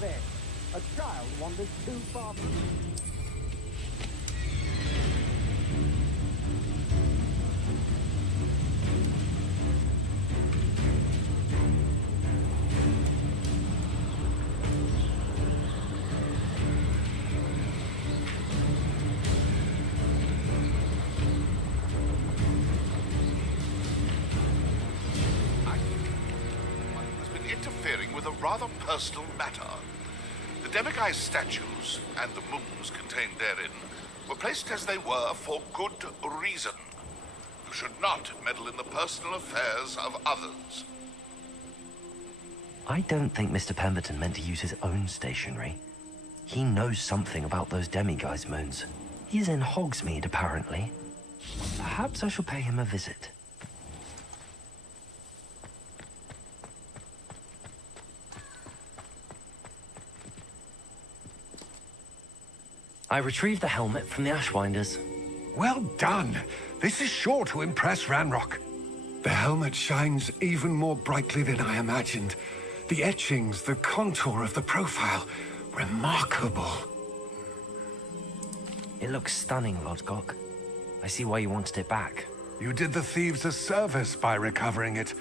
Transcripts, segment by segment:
this? A child wanders too far from... Has been interfering with a rather personal matter. The demiguise statues and the moons contained therein were placed as they were for good reason. You should not meddle in the personal affairs of others. I don't think Mr. Pemberton meant to use his own stationery. He knows something about those demiguise moons. He's in Hogsmeade, apparently. Perhaps I shall pay him a visit. I retrieved the helmet from the Ashwinders. Well done. This is sure to impress Ranrock. The helmet shines even more brightly than I imagined. The etchings, the contour of the profile, remarkable. It looks stunning, Lodgok. I see why you wanted it back. You did the thieves a service by recovering it.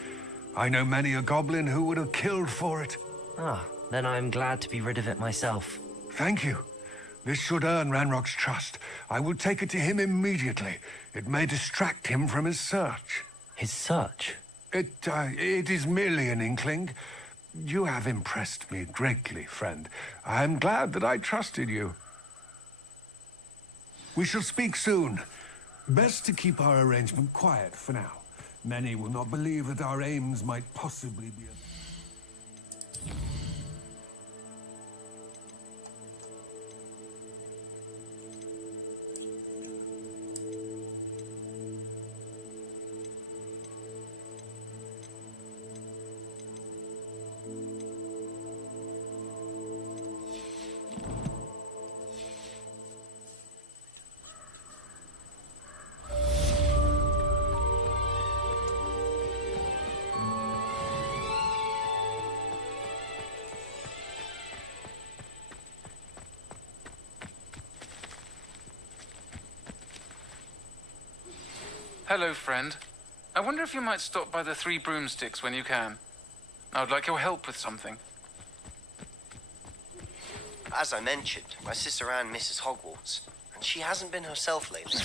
I know many a goblin who would have killed for it. Ah, then I'm glad to be rid of it myself. Thank you. This should earn Ranrock's trust. I will take it to him immediately. It may distract him from his search. His search? It is merely an inkling. You have impressed me greatly, friend. I am glad that I trusted you. We shall speak soon. Best to keep our arrangement quiet for now. Many will not believe that our aims might possibly be... Hello, friend. I wonder if you might stop by the Three Broomsticks when you can. I would like your help with something. As I mentioned, my sister Anne misses Hogwarts, and she hasn't been herself lately.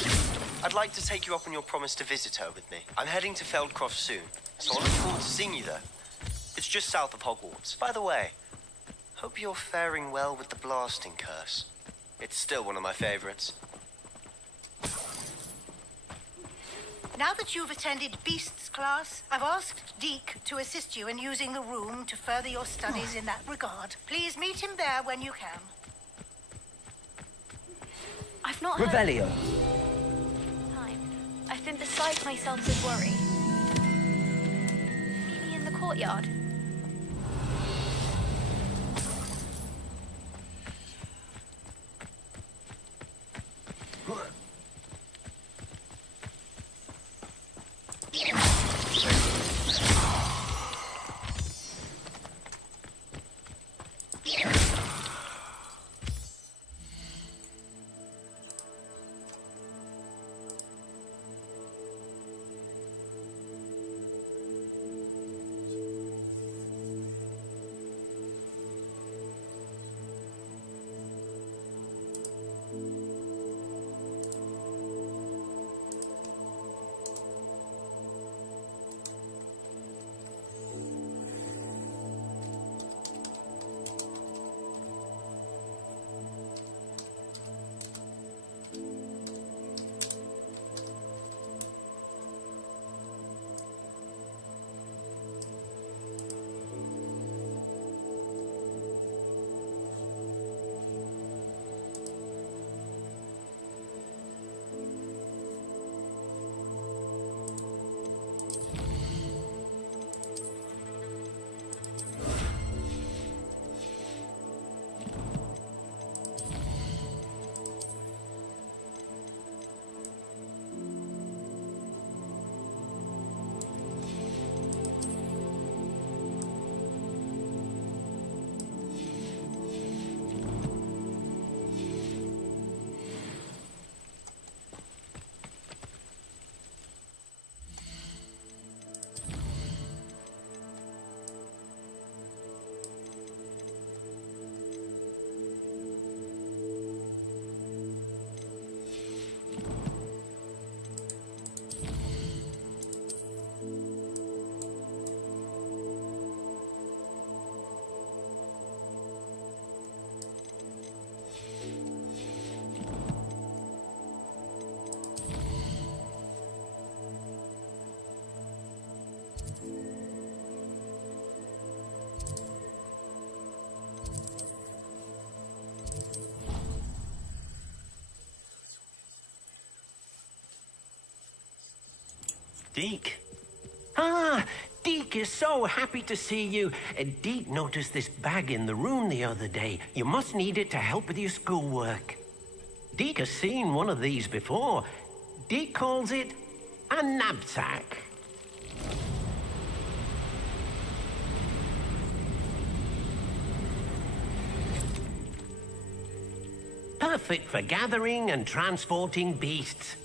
I'd like to take you up on your promise to visit her with me. I'm heading to Feldcroft soon, so I look forward to seeing you there. It's just south of Hogwarts. By the way, hope you're faring well with the blasting curse. It's still one of my favorites. Now that you've attended Beasts class, I've asked Deke to assist you in using the room to further your studies in that regard. Please meet him there when you can. I've not heard... Revelio. Time. I've been beside myself with worry. Meet me in the courtyard. Deke. Ah, Deke is so happy to see you. Deke noticed this bag in the room the other day. You must need it to help with your schoolwork. Deke has seen one of these before. Deke calls it a knapsack. Perfect for gathering and transporting beasts.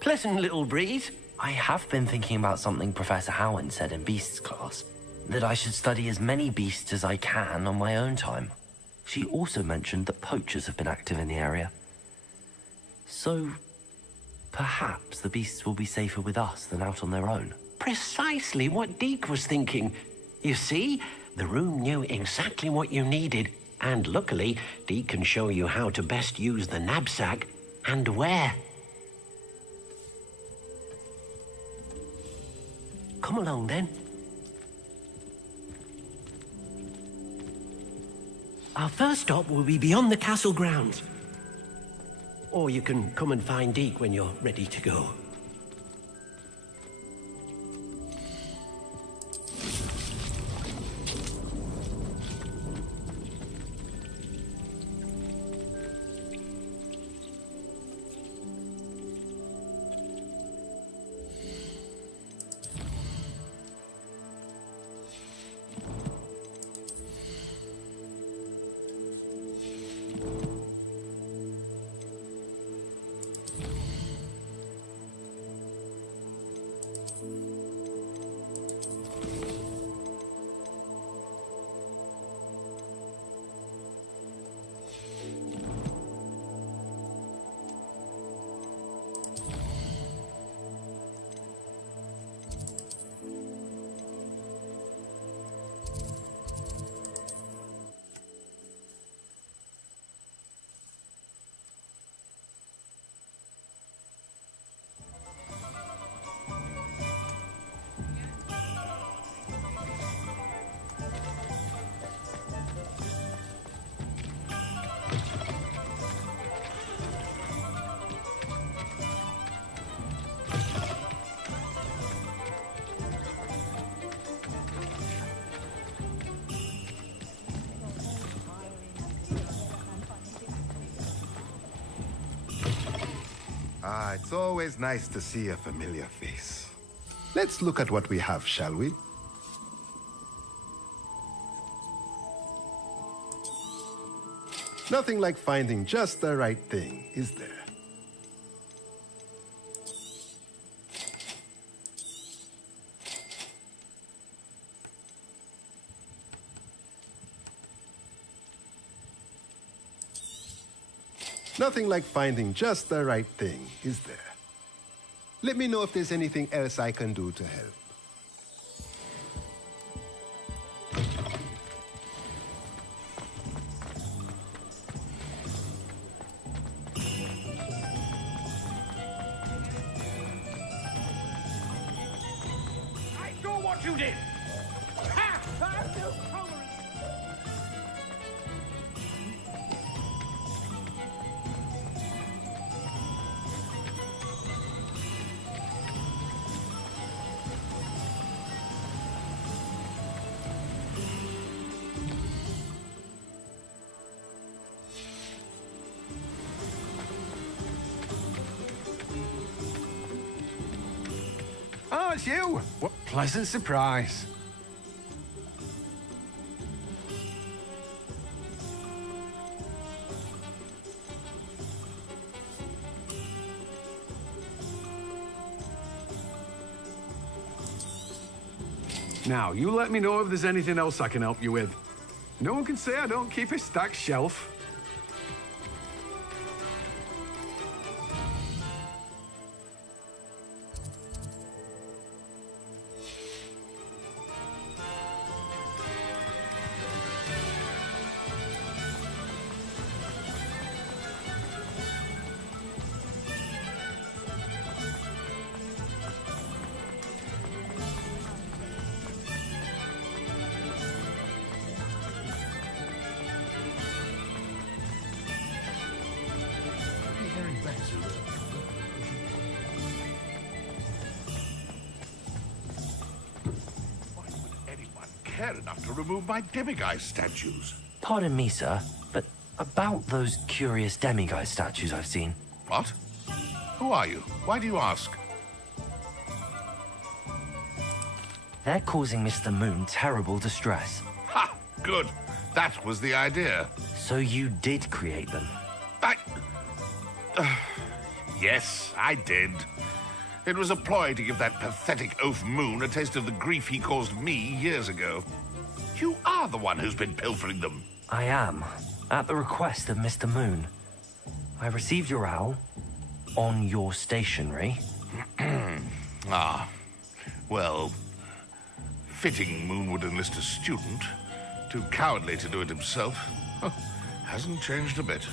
Pleasant little breeze. I have been thinking about something Professor Howard said in Beasts class, that I should study as many beasts as I can on my own time. She also mentioned that poachers have been active in the area. So, perhaps the beasts will be safer with us than out on their own. Precisely what Deke was thinking. You see, the room knew exactly what you needed, and luckily, Deke can show you how to best use the knapsack and where. Come along, then. Our first stop will be beyond the castle grounds. Or you can come and find Deke when you're ready to go. Ah, it's always nice to see a familiar face. Let's look at what we have, shall we? Nothing like finding just the right thing, is there? Nothing like finding just the right thing, is there? Let me know if there's anything else I can do to help. I saw what you did! Ha! I'm no tolerance! Oh, it's you! What pleasant surprise. Now, you let me know if there's anything else I can help you with. No one can say I don't keep a stacked shelf. care enough to remove my demiguise statues. Pardon me, sir, but about those curious demiguise statues I've seen. What? Who are you? Why do you ask? They're causing Mr. Moon terrible distress. Ha! Good. That was the idea. So you did create them? Yes, I did. It was a ploy to give that pathetic oaf Moon a taste of the grief he caused me years ago. You are the one who's been pilfering them. I am, at the request of Mr. Moon. I received your owl on your stationery. Ah, well, fitting Moon would enlist a student. Too cowardly to do it himself. Hasn't changed a bit.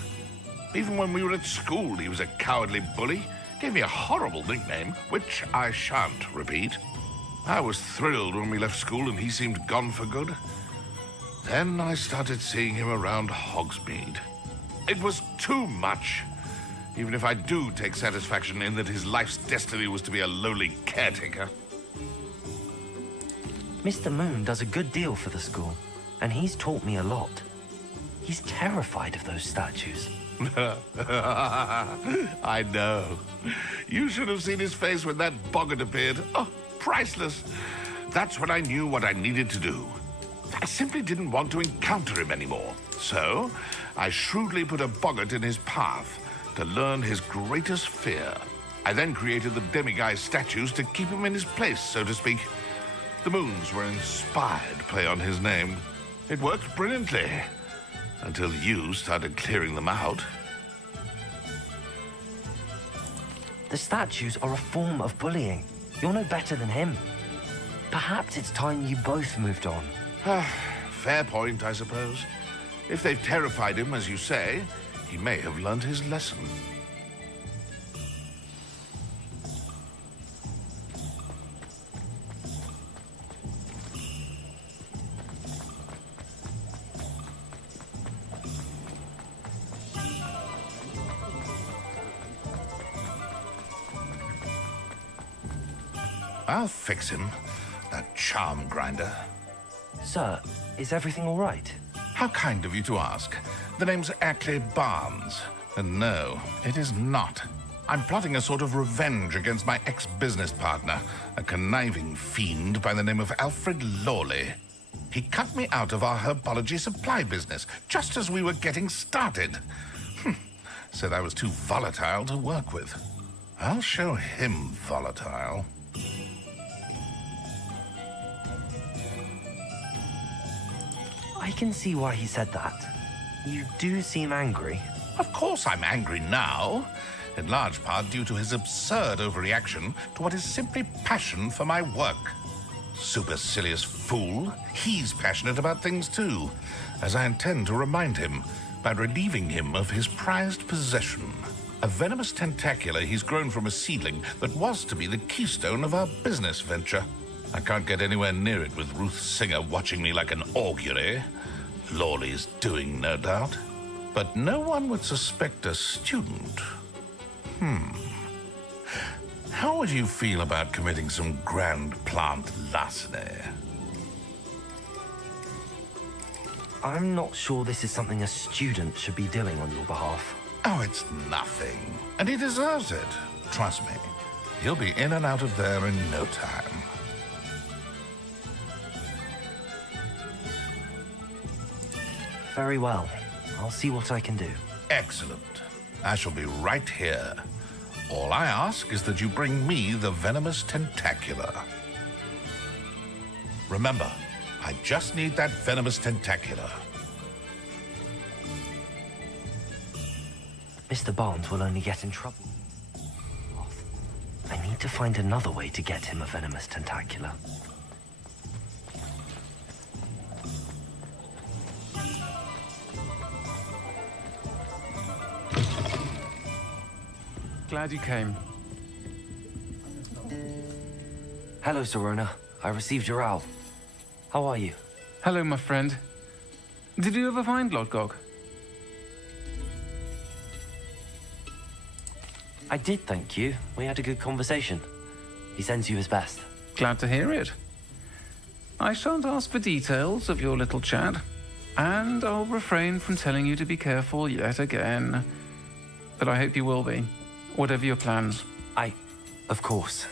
Even when we were at school, he was a cowardly bully. Gave me a horrible nickname, which I shan't repeat. I was thrilled when we left school and he seemed gone for good. Then I started seeing him around Hogsmeade. It was too much. Even if I do take satisfaction in that his life's destiny was to be a lowly caretaker. Mr. Moon does a good deal for the school, and he's taught me a lot. He's terrified of those statues. I know. You should have seen his face when that boggart appeared. Oh, priceless. That's when I knew what I needed to do. I simply didn't want to encounter him anymore. So, I shrewdly put a boggart in his path to learn his greatest fear. I then created the demiguise statues to keep him in his place, so to speak. The moons were inspired play on his name. It worked brilliantly. Until you started clearing them out. The statues are a form of bullying. You're no better than him. Perhaps it's time you both moved on. Fair point, I suppose. If they've terrified him, as you say, he may have learned his lesson. I'll fix him, that charm grinder. Sir, is everything all right? How kind of you to ask. The name's Ackley Barnes. And no, it is not. I'm plotting a sort of revenge against my ex-business partner, a conniving fiend by the name of Alfred Lawley. He cut me out of our herbology supply business, just as we were getting started. Said I was too volatile to work with. I'll show him volatile. I can see why he said that. You do seem angry. Of course I'm angry now, in large part due to his absurd overreaction to what is simply passion for my work. Supercilious fool, he's passionate about things too, as I intend to remind him by relieving him of his prized possession, a venomous tentacula he's grown from a seedling that was to be the keystone of our business venture. I can't get anywhere near it with Ruth Singer watching me like an augury. Lawley's doing, no doubt. But no one would suspect a student. How would you feel about committing some grand plant larceny? I'm not sure this is something a student should be doing on your behalf. Oh, it's nothing. And he deserves it. Trust me. He'll be in and out of there in no time. Very well. I'll see what I can do. Excellent. I shall be right here. All I ask is that you bring me the venomous tentacula. Remember, I just need that venomous tentacula. Mr. Barnes will only get in trouble. I need to find another way to get him a venomous tentacula. Glad you came. Hello, Serona. I received your owl. How are you? Hello, my friend. Did you ever find Lodgog? I did, thank you. We had a good conversation. He sends you his best. Glad to hear it. I shan't ask for details of your little chat, and I'll refrain from telling you to be careful yet again. But I hope you will be, whatever your plans. Of course.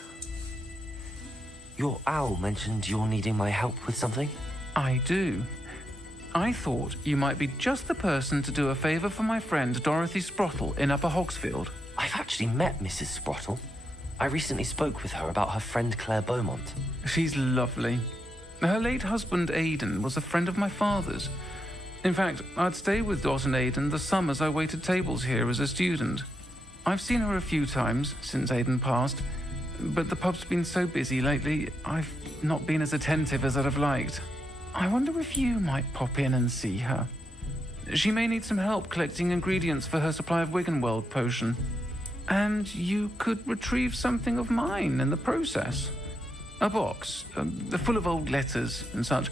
Your owl mentioned you're needing my help with something? I do. I thought you might be just the person to do a favor for my friend Dorothy Sprottle in Upper Hogsfield. I've actually met Mrs. Sprottle. I recently spoke with her about her friend Claire Beaumont. She's lovely. Her late husband Aidan was a friend of my father's. In fact, I'd stay with Dot and Aidan the summers I waited tables here as a student. I've seen her a few times since Aidan passed, but the pub's been so busy lately, I've not been as attentive as I'd have liked. I wonder if you might pop in and see her. She may need some help collecting ingredients for her supply of Wiggenweld potion. And you could retrieve something of mine in the process. A box, full of old letters and such.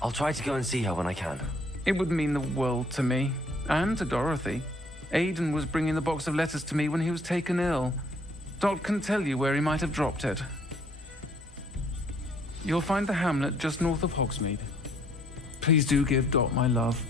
I'll try to go and see her when I can. It would mean the world to me, and to Dorothy. Aidan was bringing the box of letters to me when he was taken ill. Dot can tell you where he might have dropped it. You'll find the hamlet just north of Hogsmeade. Please do give Dot my love.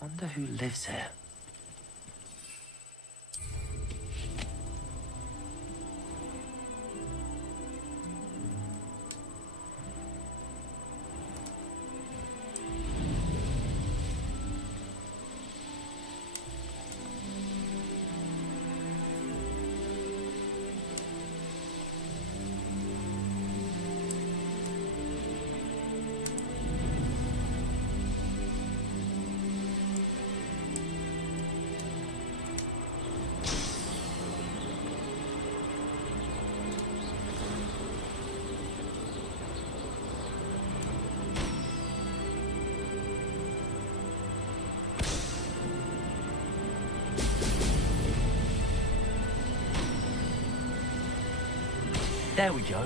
Wonder who lives here. There we go.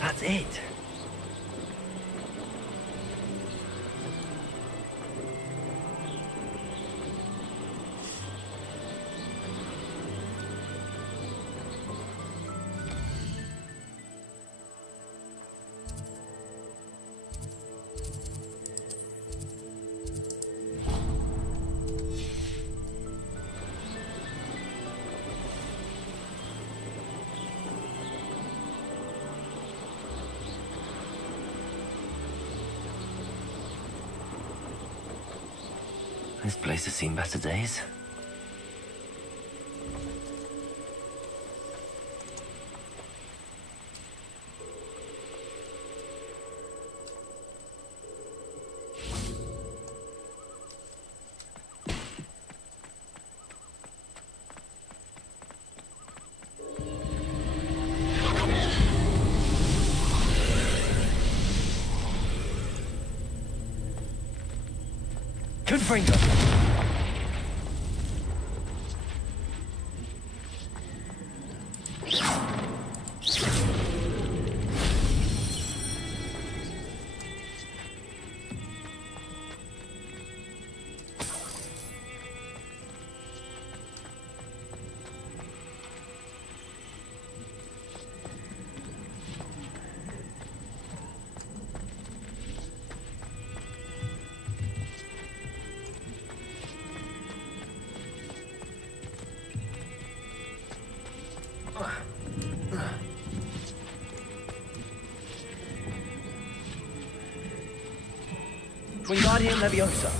That's it. This place has seen better days. Gryffindor! Wingardium Leviosa.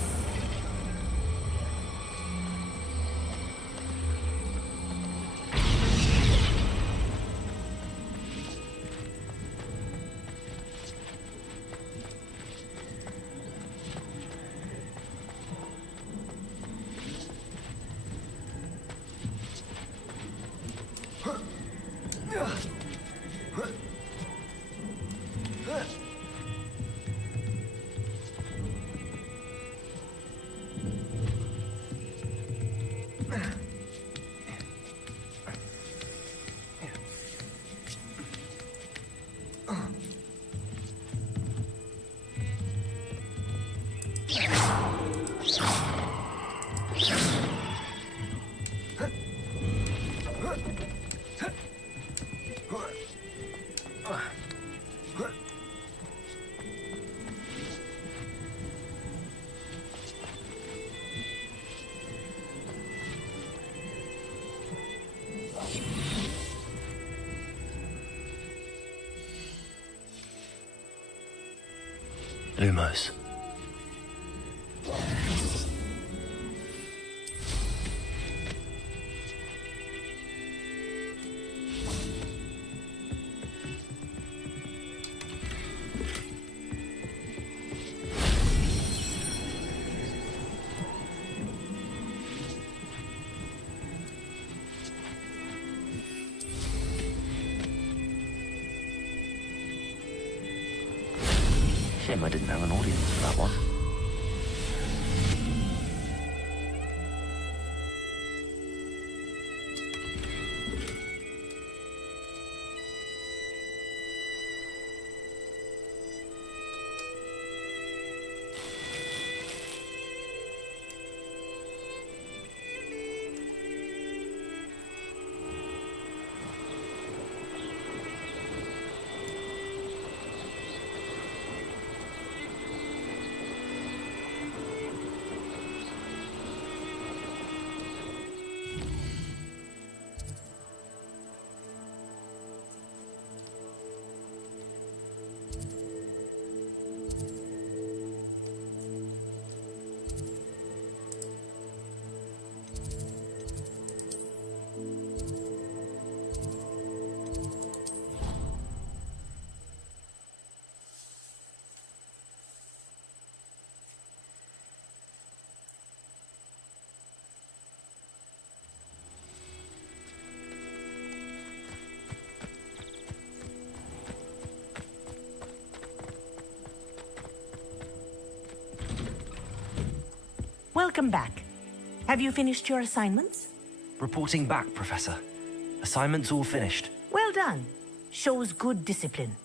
Lumos. Shame I didn't have an audience for that one. Welcome back. Have you finished your assignments? Reporting back, Professor. Assignment's all finished. Well done. Shows good discipline.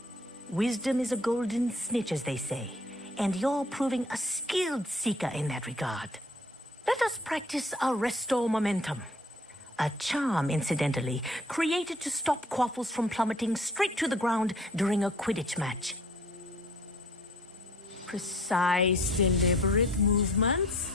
Wisdom is a golden snitch, as they say, and you're proving a skilled seeker in that regard. Let us practice our restore momentum. A charm, incidentally, created to stop Quaffles from plummeting straight to the ground during a Quidditch match. Precise, deliberate movements.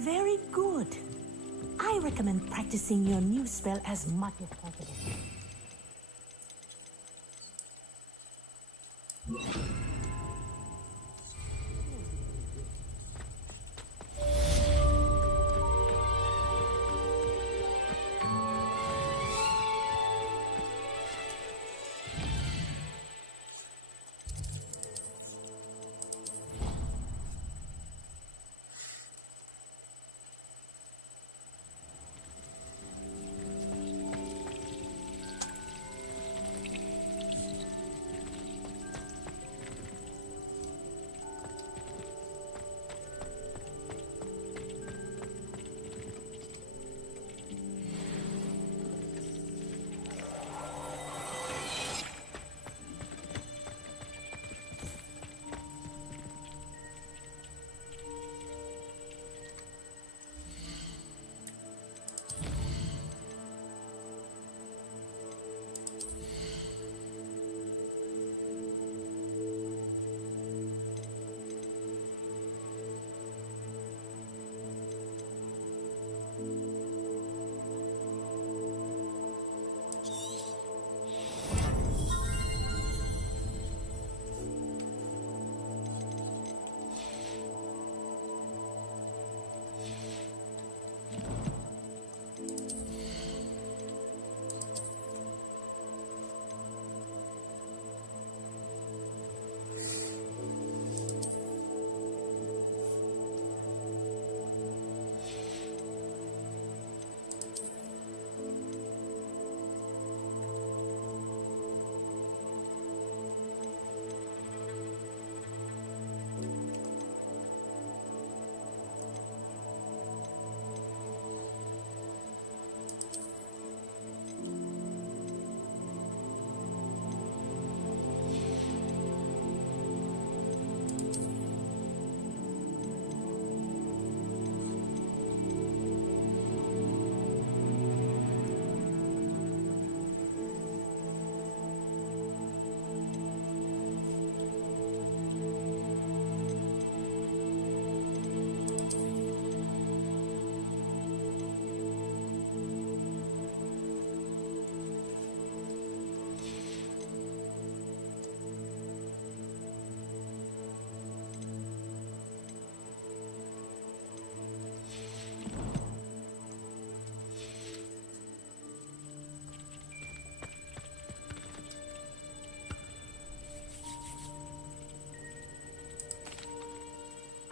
Very good. I recommend practicing your new spell as much as possible.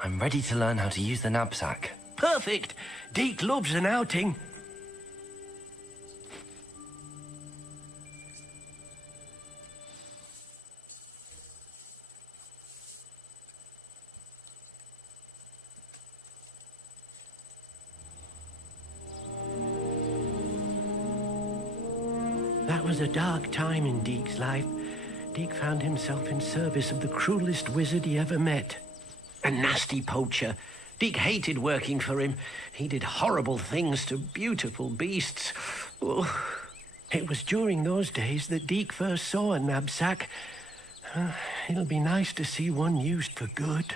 I'm ready to learn how to use the knapsack. Perfect. Deke loves an outing. That was a dark time in Deke's life. Deke found himself in service of the cruelest wizard he ever met. A nasty poacher. Deke hated working for him. He did horrible things to beautiful beasts. Oh. It was during those days that Deke first saw a knapsack. It'll be nice to see one used for good.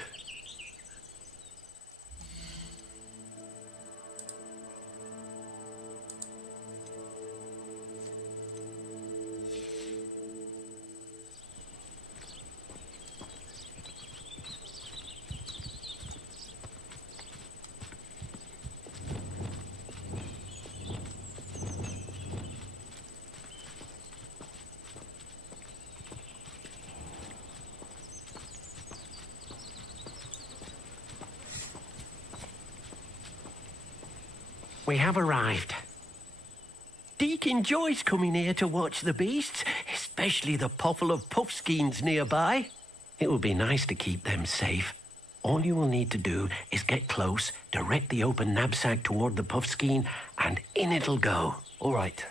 We have arrived. Deke enjoys coming here to watch the beasts, especially the potful of puffskeins nearby. It would be nice to keep them safe. All you will need to do is get close, direct the open knapsack toward the puffskein, and in it'll go. All right.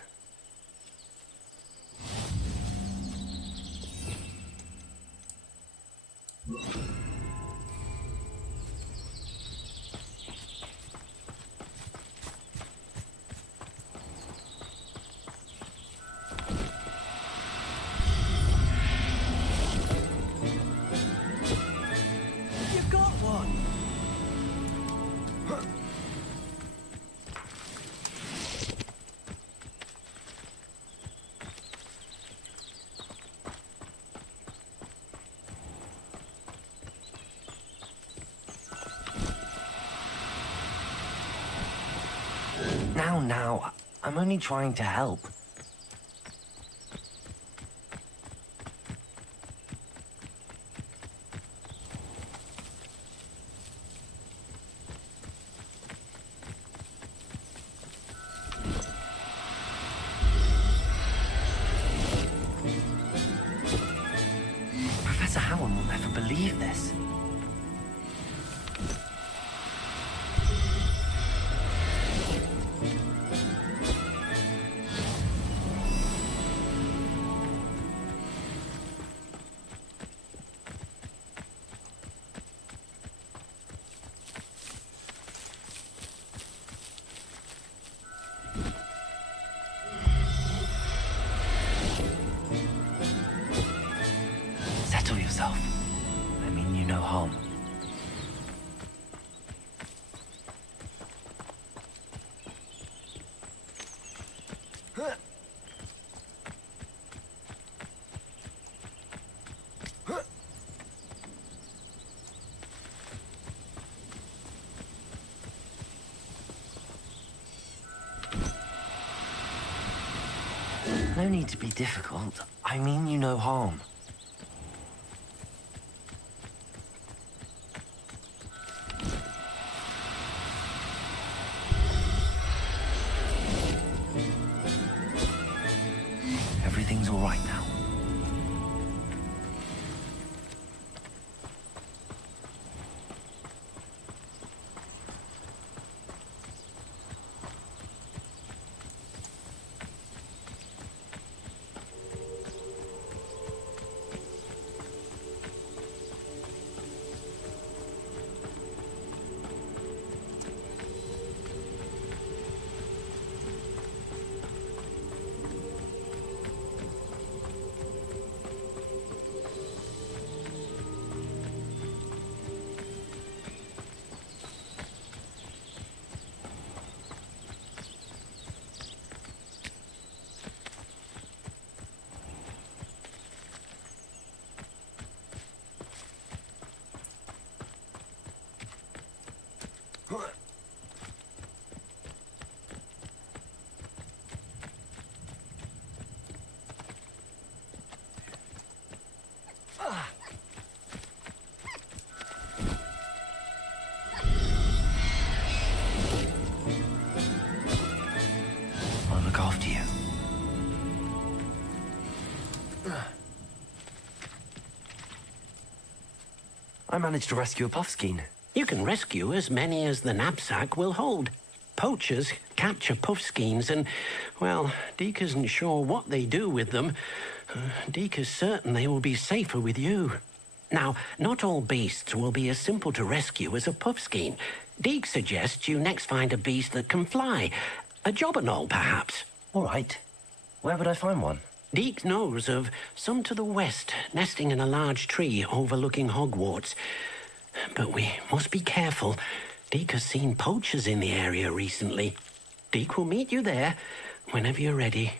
Now, I'm only trying to help. Professor Howard will never believe this. I mean you no harm. No need to be difficult. I mean you no harm. Everything's all right now. I managed to rescue a puffskein. You can rescue as many as the knapsack will hold. Poachers capture puffskeins and, well, Deke isn't sure what they do with them. Deke is certain they will be safer with you. Now, not all beasts will be as simple to rescue as a puffskein. Deke suggests you next find a beast that can fly. A jobberknoll, perhaps. All right. Where would I find one? Deke knows of some to the west, nesting in a large tree overlooking Hogwarts. But we must be careful. Deke has seen poachers in the area recently. Deke will meet you there whenever you're ready.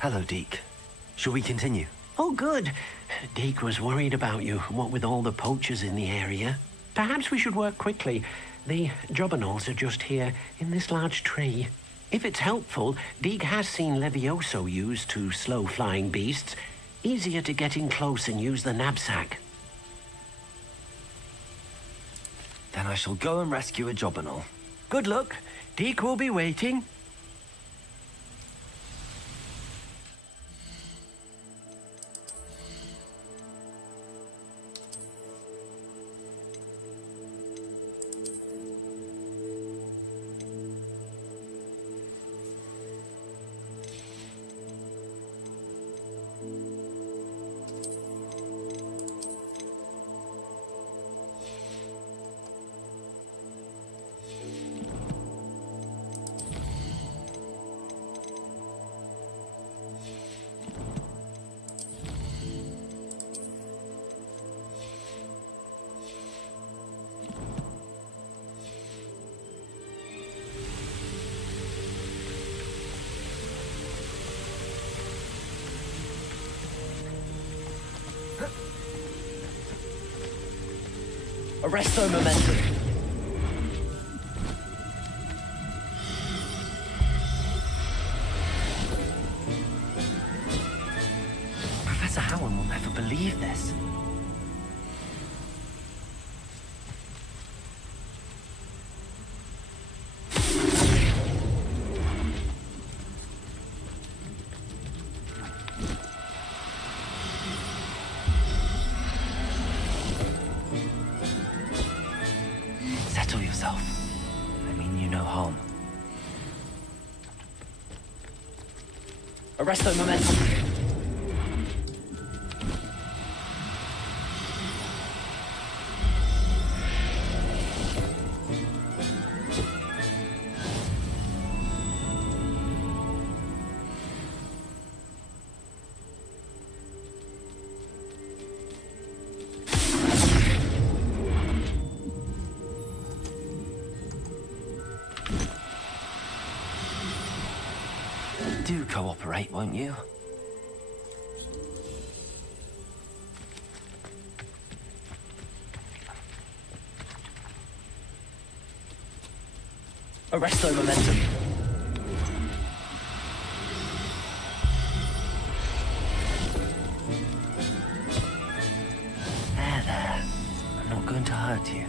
Hello, Deke. Shall we continue? Oh, good. Deke was worried about you, what with all the poachers in the area. Perhaps we should work quickly. The jobberknolls are just here, in this large tree. If it's helpful, Deke has seen Levioso used to slow flying beasts. Easier to get in close and use the knapsack. Then I shall go and rescue a jobberknoll. Good luck. Deke will be waiting. Arresto momentum. Professor Howard will never believe this. Settle yourself. I mean you no harm. Arresto momentum. Do cooperate, won't you? Arresto momentum. There. I'm not going to hurt you.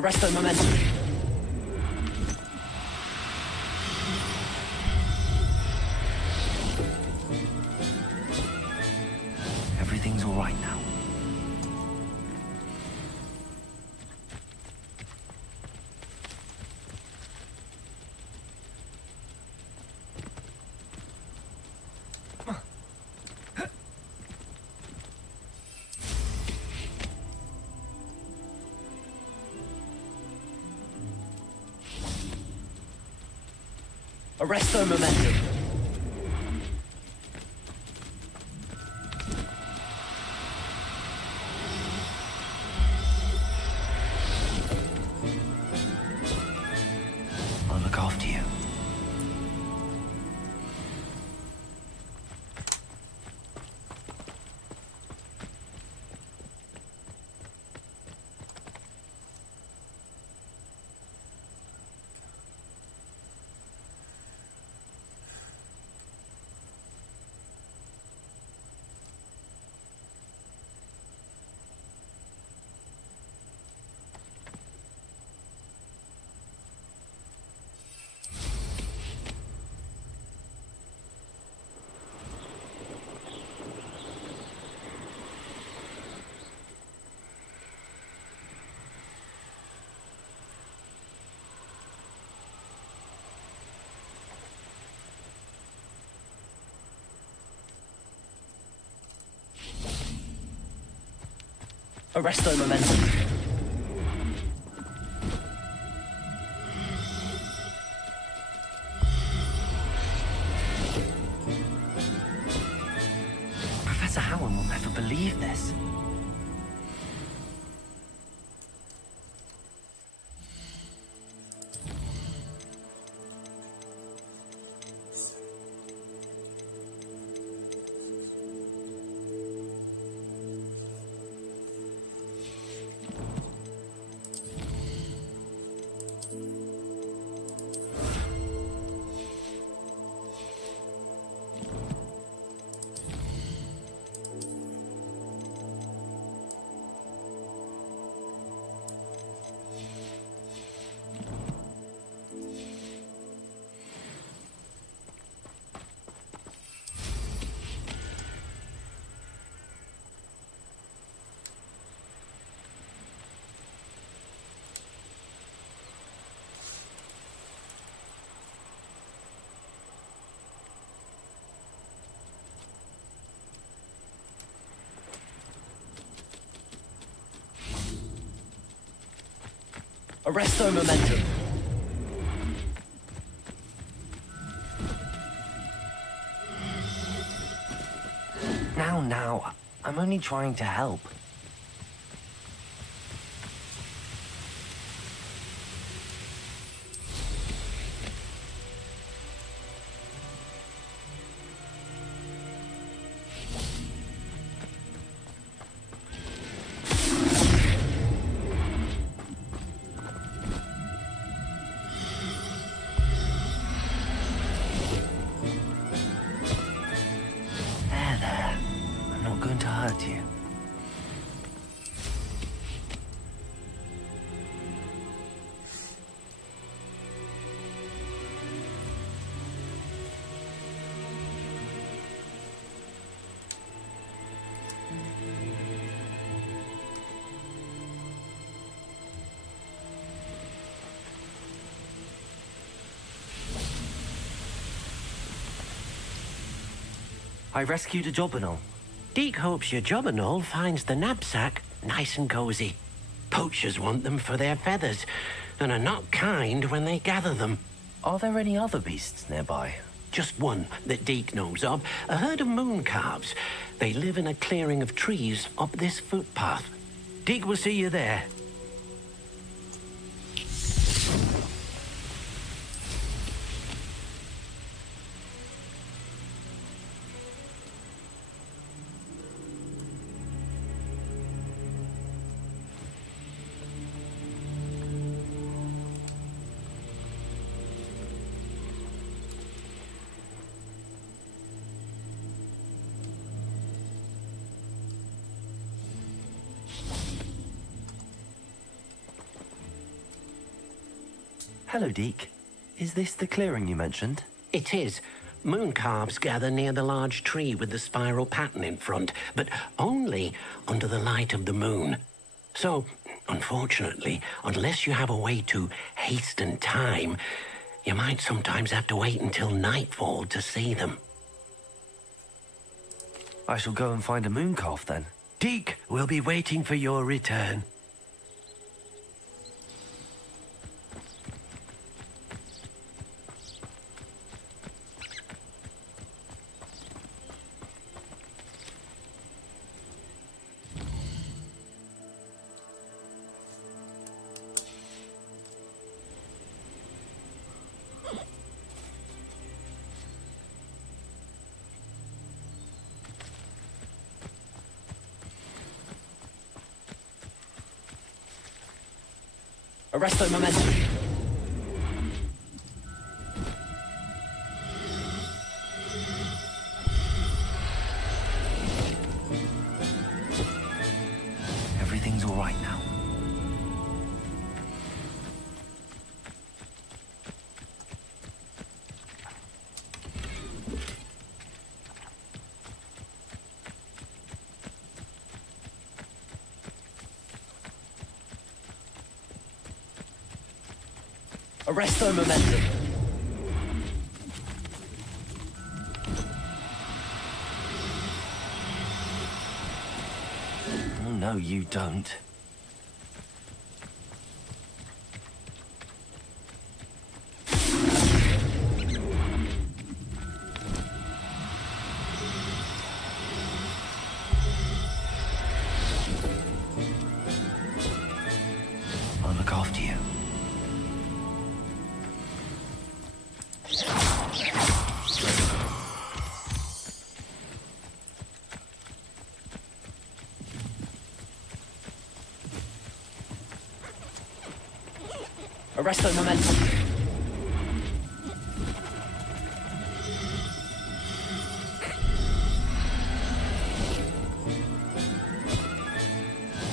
Arresto momentum. Everything's all right now. Arresto momentum. I'll look after you. Arresto momentum. Professor Howard will never believe this. Arresto momentum. Now, I'm only trying to help. There. I'm not going to hurt you. I rescued a Jobberknoll. Deke hopes your Jobberknoll finds the knapsack nice and cozy. Poachers want them for their feathers, and are not kind when they gather them. Are there any other beasts nearby? Just one that Deke knows of, a herd of moon calves. They live in a clearing of trees up this footpath. Deke will see you there. Hello, Deke. Is this the clearing you mentioned? It is. Moon calves gather near the large tree with the spiral pattern in front, but only under the light of the moon. So, unfortunately, unless you have a way to hasten time, you might sometimes have to wait until nightfall to see them. I shall go and find a moon calf then. Deke will be waiting for your return. Arresto momentum. Everything's all right now. Arresto momentum. Oh, no, you don't. I'll look after you. Arresto momentum.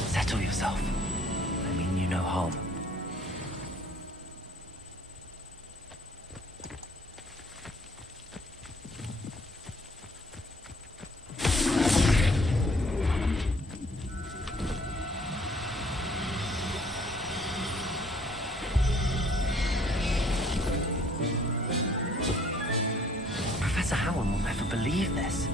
Settle yourself. I mean you no harm. Professor Howard will never believe this.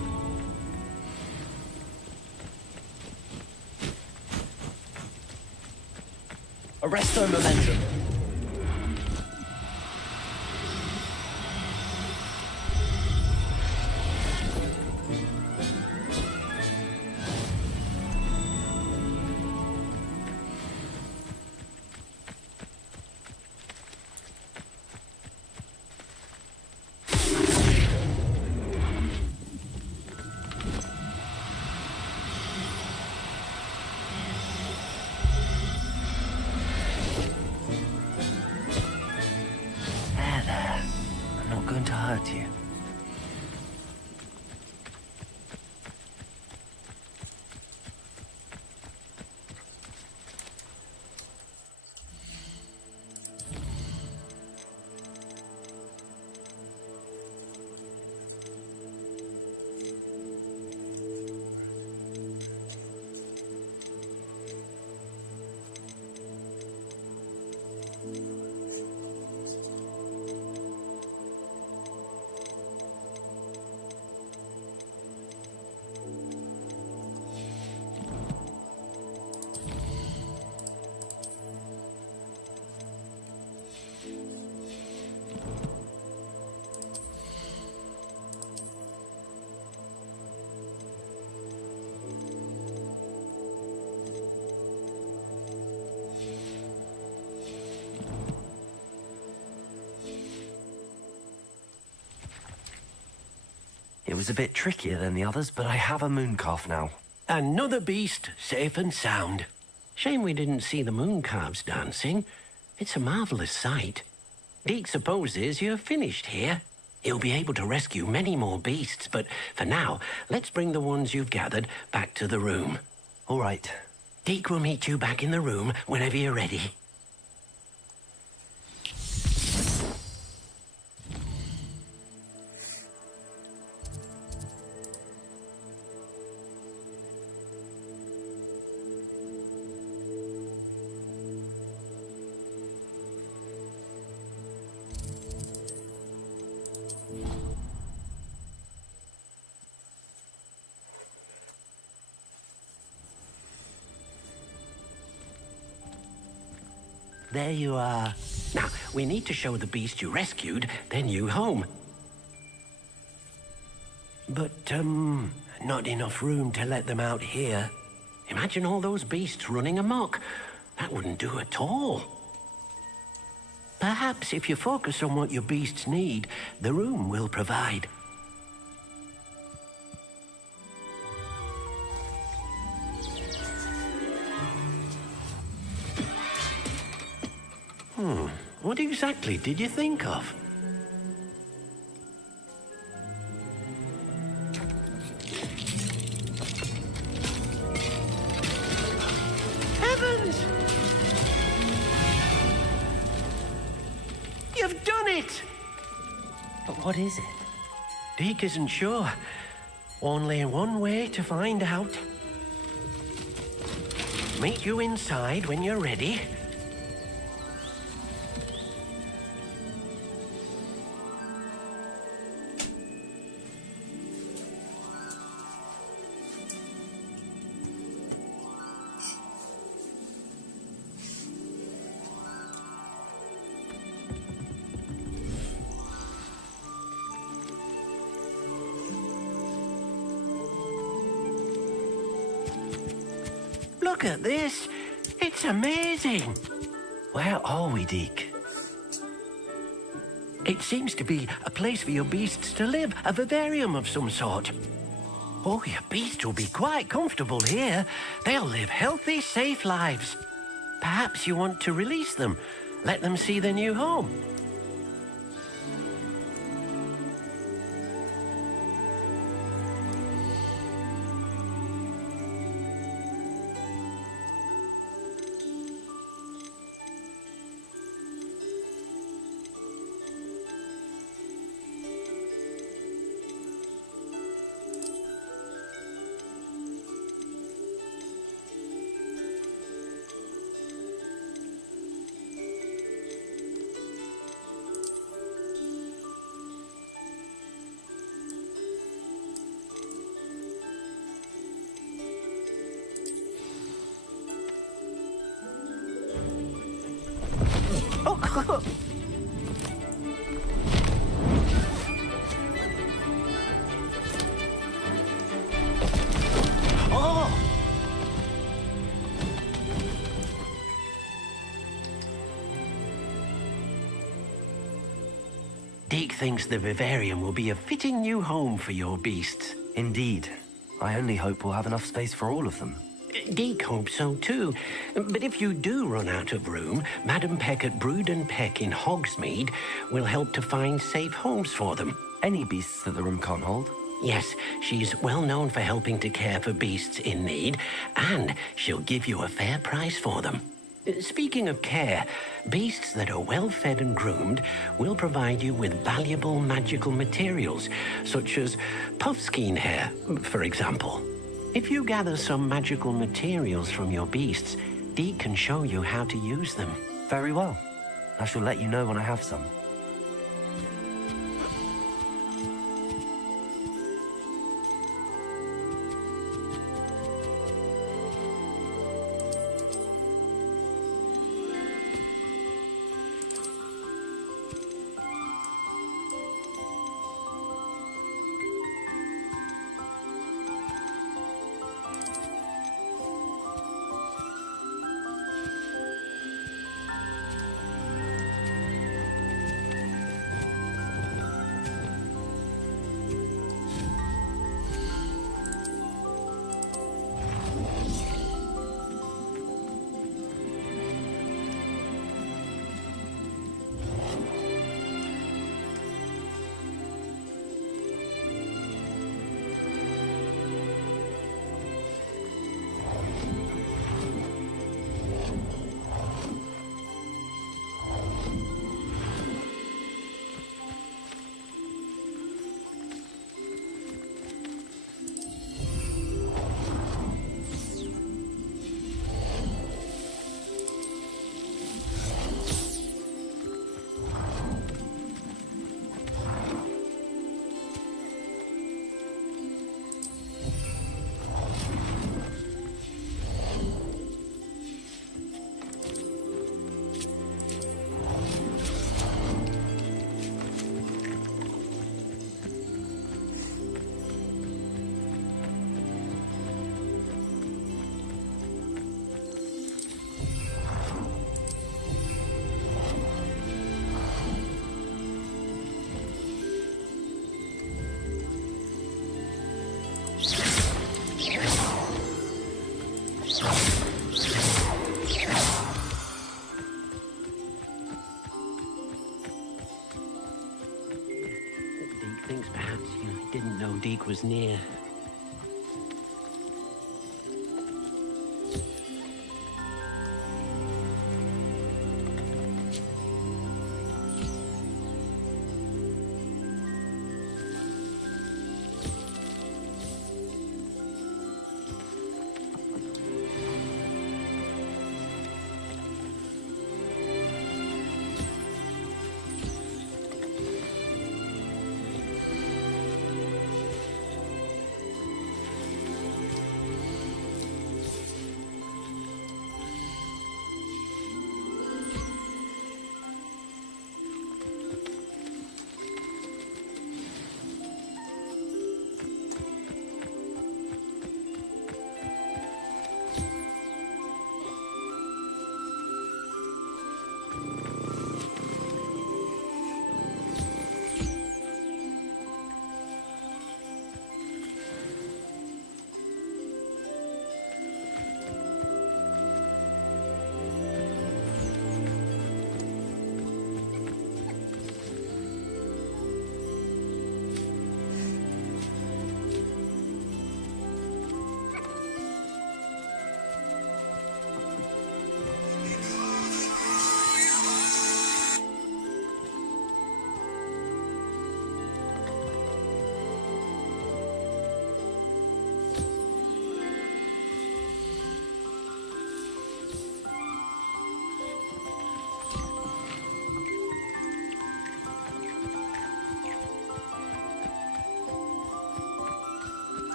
Arresto momentum. There. I'm not going to hurt you. It was a bit trickier than the others, but I have a moon calf now. Another beast, safe and sound. Shame we didn't see the moon calves dancing. It's a marvelous sight. Deke supposes you're finished here. He'll be able to rescue many more beasts, but for now, let's bring the ones you've gathered back to the room. All right. Deke will meet you back in the room whenever you're ready. There you are. Now, we need to show the beast you rescued their new home. But, not enough room to let them out here. Imagine all those beasts running amok. That wouldn't do at all. Perhaps if you focus on what your beasts need, the room will provide. What exactly did you think of? Heavens! You've done it! But what is it? Deke isn't sure. Only one way to find out. Meet you inside when you're ready. Look at this. It's amazing. Where are we, Deke? It seems to be a place for your beasts to live, a vivarium of some sort. Oh, your beasts will be quite comfortable here. They'll live healthy, safe lives. Perhaps you want to release them, let them see their new home. Oh! Deke thinks the vivarium will be a fitting new home for your beasts. Indeed. I only hope we'll have enough space for all of them. Deke hopes so too. But if you do run out of room, Madam Peck at Brood and Peck in Hogsmeade will help to find safe homes for them. Any beasts that the room can't hold? Yes, she's well known for helping to care for beasts in need, and she'll give you a fair price for them. Speaking of care, beasts that are well fed and groomed will provide you with valuable magical materials, such as puffskein hair, for example. If you gather some magical materials from your beasts, Deke can show you how to use them. Very well. I shall let you know when I have some. Deke was near.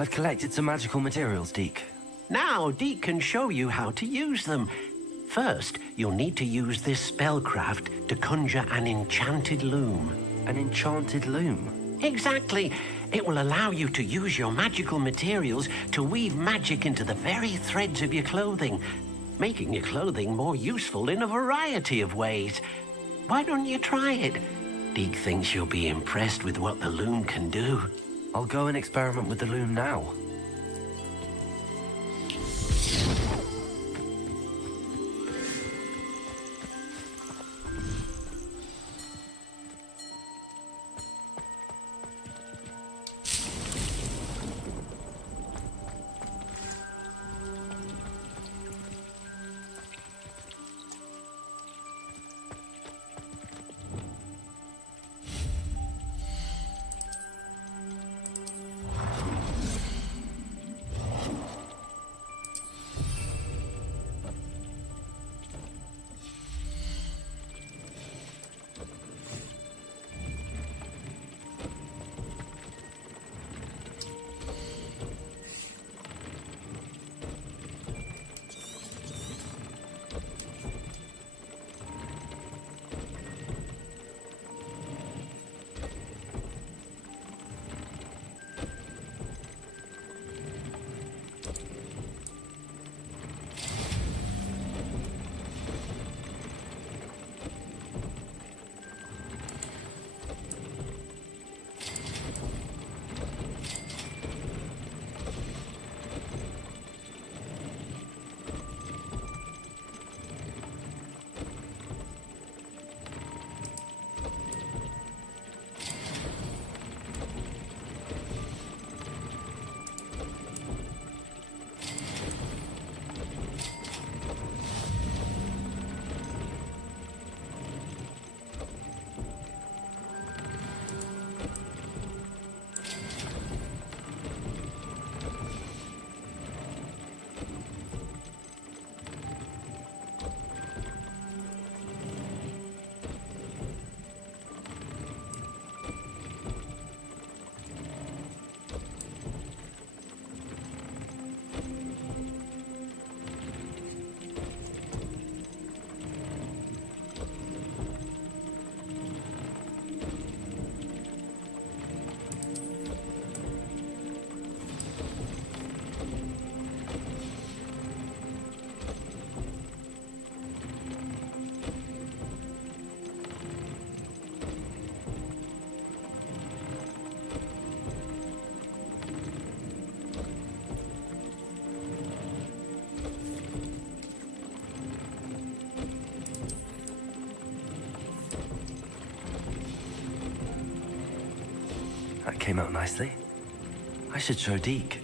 I've collected some magical materials, Deke. Now, Deke can show you how to use them. First, you'll need to use this spellcraft to conjure an enchanted loom. An enchanted loom? Exactly. It will allow you to use your magical materials to weave magic into the very threads of your clothing, making your clothing more useful in a variety of ways. Why don't you try it? Deke thinks you'll be impressed with what the loom can do. I'll go and experiment with the loom now. That came out nicely. I should show Deke.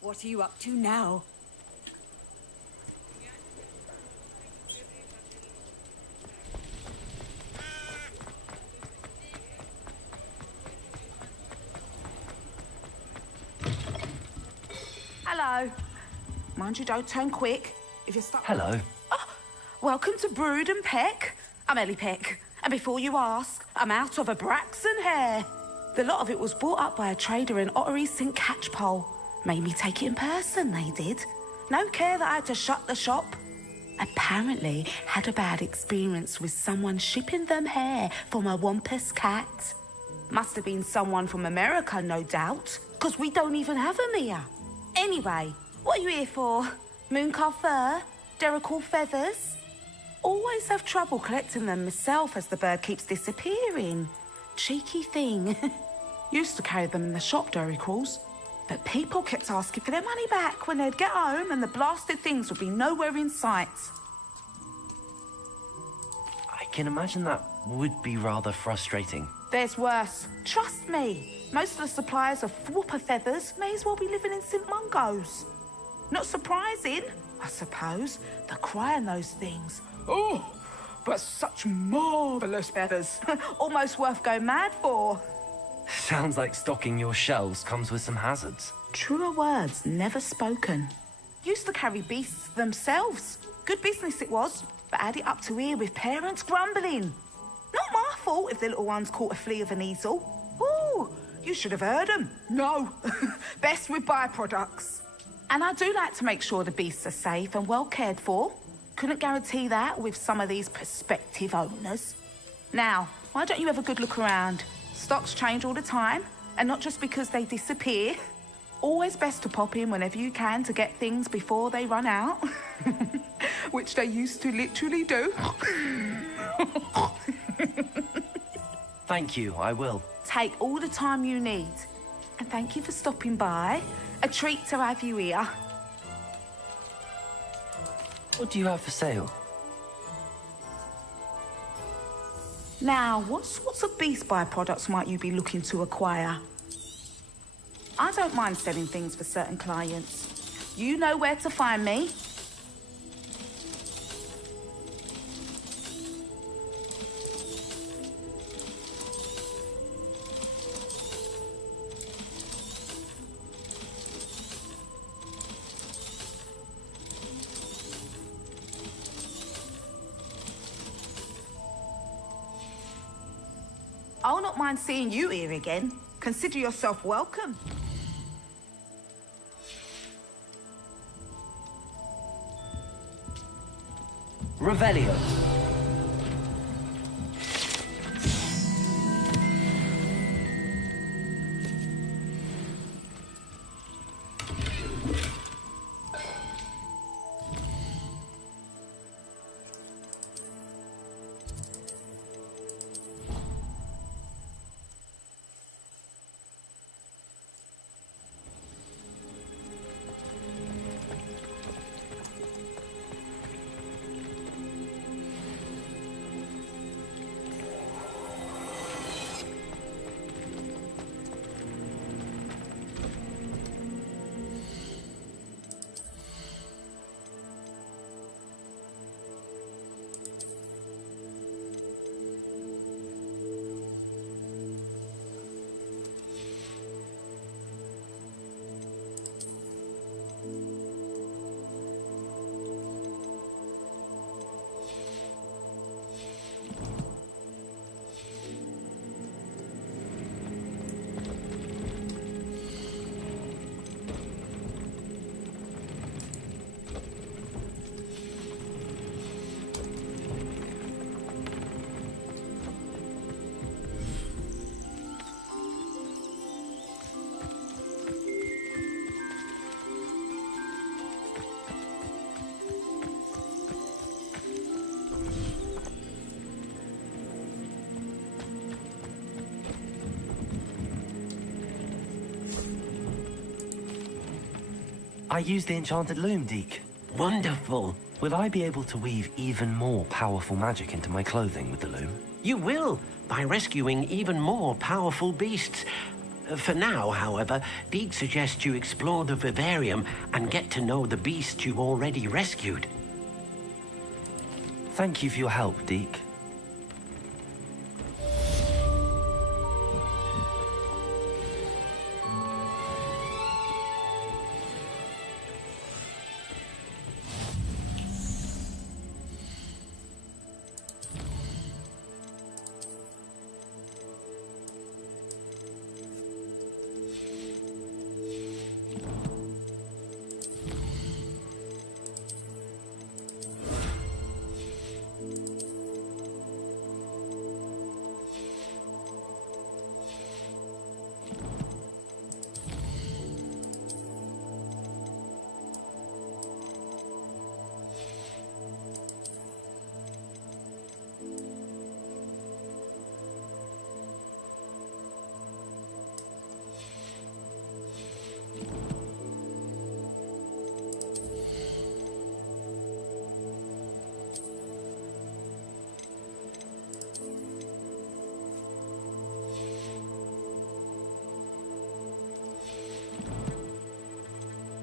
What are you up to now? Hello. Mind you don't turn quick. If you're stuck... Hello. Oh, welcome to Brood and Peck. I'm Ellie Peck. And before you ask, I'm out of a Braxton hair. The lot of it was bought up by a trader in Ottery St. Catchpole. Made me take it in person, they did. No care that I had to shut the shop. Apparently had a bad experience with someone shipping them hair from a Wampus cat. Must have been someone from America, no doubt, because we don't even have them here. Anyway, what are you here for? Mooncar fur? Derrickle feathers? Always have trouble collecting them myself as the bird keeps disappearing. Cheeky thing. Used to carry them in the shop, Derricles. But people kept asking for their money back when they'd get home and the blasted things would be nowhere in sight. I can imagine that would be rather frustrating. There's worse. Trust me. Most of the suppliers of whooper feathers may as well be living in St. Mungo's. Not surprising, I suppose. The cry on those things. Oh, but such marvellous feathers. Almost worth going mad for. Sounds like stocking your shelves comes with some hazards. Truer words never spoken. Used to carry beasts themselves. Good business it was, but had it up to here with parents grumbling. Not my fault if the little ones caught a flea of an easel. Ooh, you should have heard them. No, best with byproducts. And I do like to make sure the beasts are safe and well cared for. Couldn't guarantee that with some of these prospective owners. Now, why don't you have a good look around? Stocks change all the time, and not just because they disappear. Always best to pop in whenever you can to get things before they run out. Which they used to literally do. Thank you, I will. Take all the time you need. And thank you for stopping by. A treat to have you here. What do you have for sale? Now, what sorts of beast byproducts might you be looking to acquire? I don't mind selling things for certain clients. You know where to find me. I'll not mind seeing you here again. Consider yourself welcome. Revelio. I use the enchanted loom, Deke. Wonderful. Will I be able to weave even more powerful magic into my clothing with the loom? You will, by rescuing even more powerful beasts. For now, however, Deke suggests you explore the vivarium and get to know the beasts you already rescued. Thank you for your help, Deke.